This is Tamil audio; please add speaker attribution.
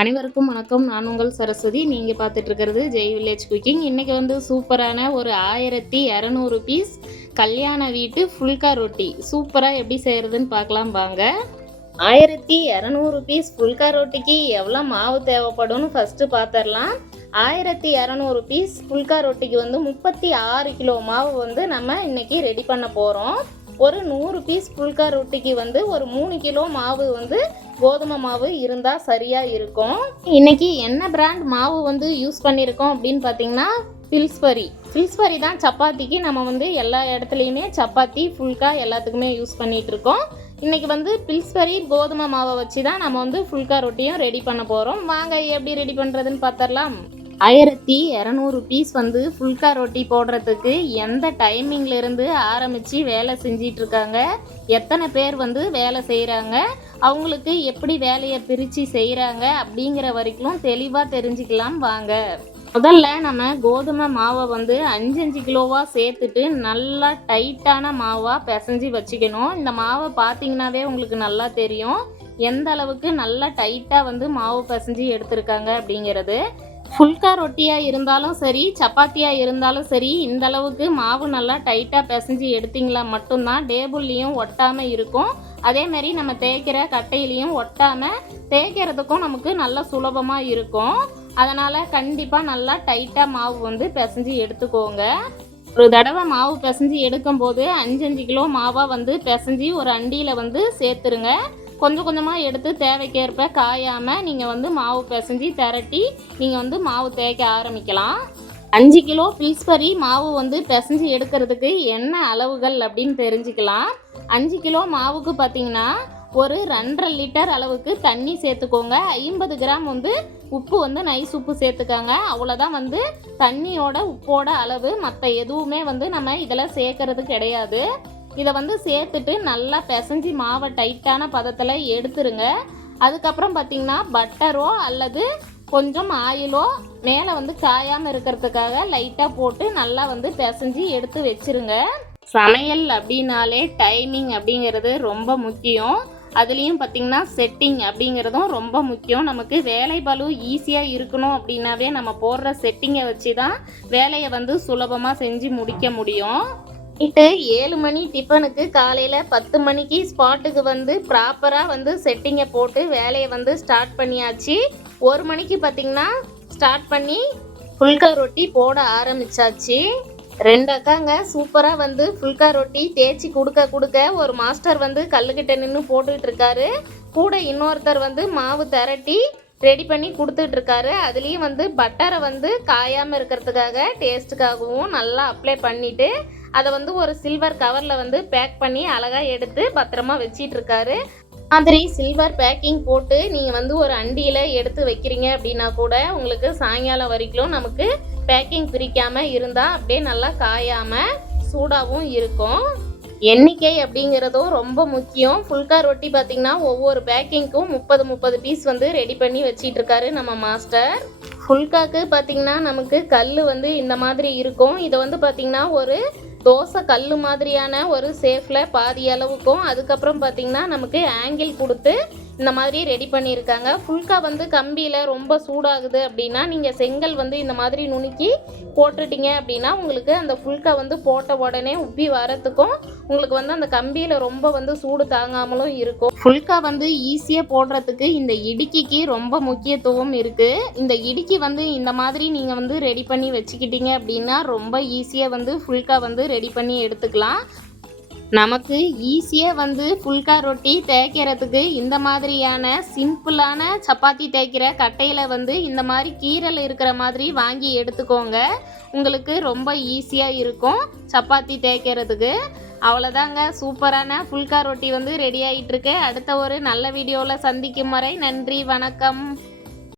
Speaker 1: அனைவருக்கும் வணக்கம். நான் உங்கள் சரஸ்வதி. நீங்கள் பார்த்துட்டு இருக்கிறது ஜெய் வில்லேஜ் குக்கிங் இன்றைக்கி வந்து சூப்பரான ஒரு ஆயிரத்தி இரநூறு பீஸ் கல்யாண வீட்டு ஃபுல்கா ரொட்டி. சூப்பராக எப்படி செய்கிறதுன்னு பார்க்கலாம் வாங்க. ஆயிரத்தி இரநூறு பீஸ் ஃபுல்கா ரொட்டிக்கு எவ்வளோ மாவு தேவைப்படும்னு ஃபஸ்ட்டு பார்த்துடலாம் ஆயிரத்தி இரநூறு பீஸ் ஃபுல்கா ரொட்டிக்கு வந்து முப்பத்தி ஆறு கிலோ மாவு வந்து நம்ம இன்றைக்கி ரெடி பண்ண போகிறோம் ஒரு நூறு பீஸ் புல்கா ரொட்டிக்கு வந்து ஒரு மூணு கிலோ மாவு வந்து கோதுமை மாவு இருந்தால் சரியாக இருக்கும். இன்றைக்கி என்ன பிராண்ட் மாவு வந்து யூஸ் பண்ணியிருக்கோம் அப்படின்னு பார்த்தீங்கன்னா பில்ஸ்பரி பில்ஸ்பரி தான் சப்பாத்திக்கு நம்ம வந்து எல்லா இடத்துலையுமே சப்பாத்தி ஃபுல்கா எல்லாத்துக்குமே யூஸ் பண்ணிகிட்டு இருக்கோம். இன்றைக்கி வந்து பில்ஸ்பரி கோதுமை மாவை வச்சு தான் நம்ம வந்து ஃபுல்கா ரொட்டியும் ரெடி பண்ண போகிறோம் வாங்க எப்படி ரெடி பண்ணுறதுன்னு பார்த்துடலாம் ஆயிரத்தி இரநூறு பீஸ் வந்து ஃபுல்கா ரொட்டி போடுறதுக்கு எந்த டைமிங்ல இருந்து ஆரம்பித்து வேலை செஞ்சிட்டு இருக்காங்க எத்தனை பேர் வந்து வேலை செய்கிறாங்க அவங்களுக்கு எப்படி வேலையை பிரித்து செய்கிறாங்க அப்படிங்கிற வரைக்கும் தெளிவாக தெரிஞ்சுக்கலாம் வாங்க. முதல்ல நம்ம கோதுமை மாவை வந்து அஞ்சு அஞ்சு கிலோவாக சேர்த்துட்டு நல்லா டைட்டான மாவாக பிசைஞ்சு வச்சுக்கணும். இந்த மாவை பார்த்தீங்கன்னாவே உங்களுக்கு நல்லா தெரியும். எந்த அளவுக்கு நல்லா டைட்டாக வந்து மாவு பிசைஞ்சு எடுத்திருக்காங்க அப்படிங்கிறது. ஃபுல்கா ரொட்டியாக இருந்தாலும் சரி சப்பாத்தியாக இருந்தாலும் சரி இந்த அளவுக்கு மாவு நல்லா டைட்டாக பிசைஞ்சு எடுத்தீங்களா மட்டும்தான் டேபிள்லேயும் ஒட்டாமல் இருக்கும். அதே மாதிரி நம்ம தேய்க்கிற கட்டையிலையும் ஒட்டாமல் தேய்க்கிறதுக்கும் நமக்கு நல்லா சுலபமாக இருக்கும். அதனால் கண்டிப்பாக நல்லா டைட்டாக மாவு வந்து பிசைஞ்சு எடுத்துக்கோங்க. ஒரு தடவை மாவு பிசைஞ்சு எடுக்கும்போது அஞ்சு அஞ்சு கிலோ மாவாக வந்து பிசைஞ்சு ஒரு அண்டியில் வந்து சேர்த்துருங்க. கொஞ்சம் கொஞ்சமாக எடுத்து தேவைக்கேற்ப காயாமல் நீங்கள் வந்து மாவு பிசைஞ்சு திரட்டி நீங்கள் வந்து மாவு தேய்க்க ஆரம்பிக்கலாம். அஞ்சு கிலோ பில்ஸ்பரி மாவு வந்து பிசைஞ்சு எடுக்கிறதுக்கு என்ன அளவுகள் அப்படின்னு தெரிஞ்சுக்கலாம். அஞ்சு கிலோ மாவுக்கு பார்த்தீங்கன்னா ஒரு ரெண்டரை லிட்டர் அளவுக்கு தண்ணி சேர்த்துக்கோங்க. ஐம்பது கிராம் வந்து உப்பு வந்து நைஸ் உப்பு சேர்த்துக்காங்க. அவ்வளோதான் வந்து தண்ணியோட உப்போட அளவு மற்ற எதுவுமே வந்து நம்ம இதில் சேர்க்கறது கிடையாது. இதை வந்து சேர்த்துட்டு நல்லா பிசைஞ்சு மாவை டைட்டான பதத்தில் எடுத்துருங்க. அதுக்கப்புறம் பார்த்தீங்கன்னா பட்டரோ அல்லது கொஞ்சம் ஆயிலோ மேலே வந்து காயாமல் இருக்கிறதுக்காக லைட்டாக போட்டு நல்லா வந்து பிசைஞ்சு எடுத்து வச்சிருங்க. சமையல் அப்படின்னாலே டைமிங் அப்படிங்கிறது ரொம்ப முக்கியம். அதுலேயும் பார்த்திங்கன்னா செட்டிங் அப்படிங்கிறதும் ரொம்ப முக்கியம். நமக்கு வேலை பலு ஈஸியாக இருக்கணும் அப்படின்னாவே நம்ம போடுற செட்டிங்கை வச்சு தான் வேலையை வந்து சுலபமாக செஞ்சு முடிக்க முடியும். நைட்டு ஏழு மணி டிஃபனுக்கு காலையில் பத்து மணிக்கு ஸ்பாட்டுக்கு வந்து ப்ராப்பராக வந்து செட்டிங்கை போட்டு வேலையை வந்து ஸ்டார்ட் பண்ணியாச்சு. ஒரு மணிக்கு பார்த்திங்கன்னா ஸ்டார்ட் பண்ணி ஃபுல்கா ரொட்டி போட ஆரம்பிச்சாச்சு. ரெண்டு அக்காங்க சூப்பராக வந்து ஃபுல்கா ரொட்டி தேய்ச்சி கொடுக்க கொடுக்க ஒரு மாஸ்டர் வந்து கல்லுக்கிட்ட நின்று போட்டுக்கிட்டு இருக்காரு. கூட இன்னொருத்தர் வந்து மாவு திரட்டி ரெடி பண்ணி கொடுத்துட்டு இருக்காரு. அதுலேயும் வந்து பட்டரை வந்து காயாமல் இருக்கிறதுக்காக டேஸ்ட்டுக்காகவும் நல்லா அப்ளை பண்ணிவிட்டு அதை வந்து ஒரு சில்வர் கவரில் வந்து பேக் பண்ணி அழகாக எடுத்து பத்திரமா வச்சிட்டு இருக்காரு மாதிரி சில்வர் பேக்கிங் போட்டு நீங்கள் வந்து ஒரு அண்டியில் எடுத்து வைக்கிறீங்க அப்படின்னா கூட உங்களுக்கு சாயங்காலம் வரைக்கும் நமக்கு பேக்கிங் பிரிக்காமல் இருந்தால் அப்படியே நல்லா காயாமல் சூடாகவும் இருக்கும். எண்ணிக்கை அப்படிங்கிறதும் ரொம்ப முக்கியம். ஃபுல்கா ரொட்டி பார்த்திங்கன்னா ஒவ்வொரு பேக்கிங்க்கும் முப்பது முப்பது பீஸ் வந்து ரெடி பண்ணி வச்சிட்டு இருக்காரு நம்ம மாஸ்டர் ஃபுல்காக்கு பார்த்திங்கன்னா நமக்கு கல் வந்து இந்த மாதிரி இருக்கும். இதை வந்து பார்த்திங்கன்னா ஒரு தோசை கல் மாதிரியான ஒரு சேஃபில் பாதி அளவுக்கும் அதுக்கப்புறம் பார்த்திங்கன்னா நமக்கு ஆங்கிள் கொடுத்து இந்த மாதிரி ரெடி பண்ணியிருக்காங்க. ஃபுல்கா வந்து கம்பியில் ரொம்ப சூடாகுது அப்படின்னா நீங்கள் செங்கல் வந்து இந்த மாதிரி நுணுக்கி போட்டுட்டீங்க அப்படின்னா உங்களுக்கு அந்த ஃபுல்கா வந்து போட்ட உடனே உப்பி வரத்துக்கும் உங்களுக்கு வந்து அந்த கம்பியில் ரொம்ப வந்து சூடு தாங்காமலும் இருக்கும். ஃபுல்கா வந்து ஈஸியாக போடுறதுக்கு இந்த இடுக்கிக்கு ரொம்ப முக்கியத்துவம் இருக்குது இந்த இடுக்கி வந்து இந்த மாதிரி நீங்கள் வந்து ரெடி பண்ணி வச்சுக்கிட்டீங்க அப்படின்னா ரொம்ப ஈஸியாக வந்து ஃபுல்கா வந்து ரெடி பண்ணி எடுத்துக்கலாம். நமக்கு ஈஸியாக வந்து ஃபுல்கா ரொட்டி தேய்க்கிறதுக்கு இந்த மாதிரியான சிம்பிளான சப்பாத்தி தேய்க்கிற கட்டையில் வந்து இந்த மாதிரி கீரல் இருக்கிற மாதிரி வாங்கி எடுத்துக்கோங்க. உங்களுக்கு ரொம்ப ஈஸியாக இருக்கும் சப்பாத்தி தேய்க்கிறதுக்கு. அவ்வளோதாங்க சூப்பரான ஃபுல்கா ரொட்டி வந்து ரெடி ஆகிட்டுருக்கு அடுத்த ஒரு நல்ல வீடியோவில் சந்திக்கும் வரை நன்றி வணக்கம்.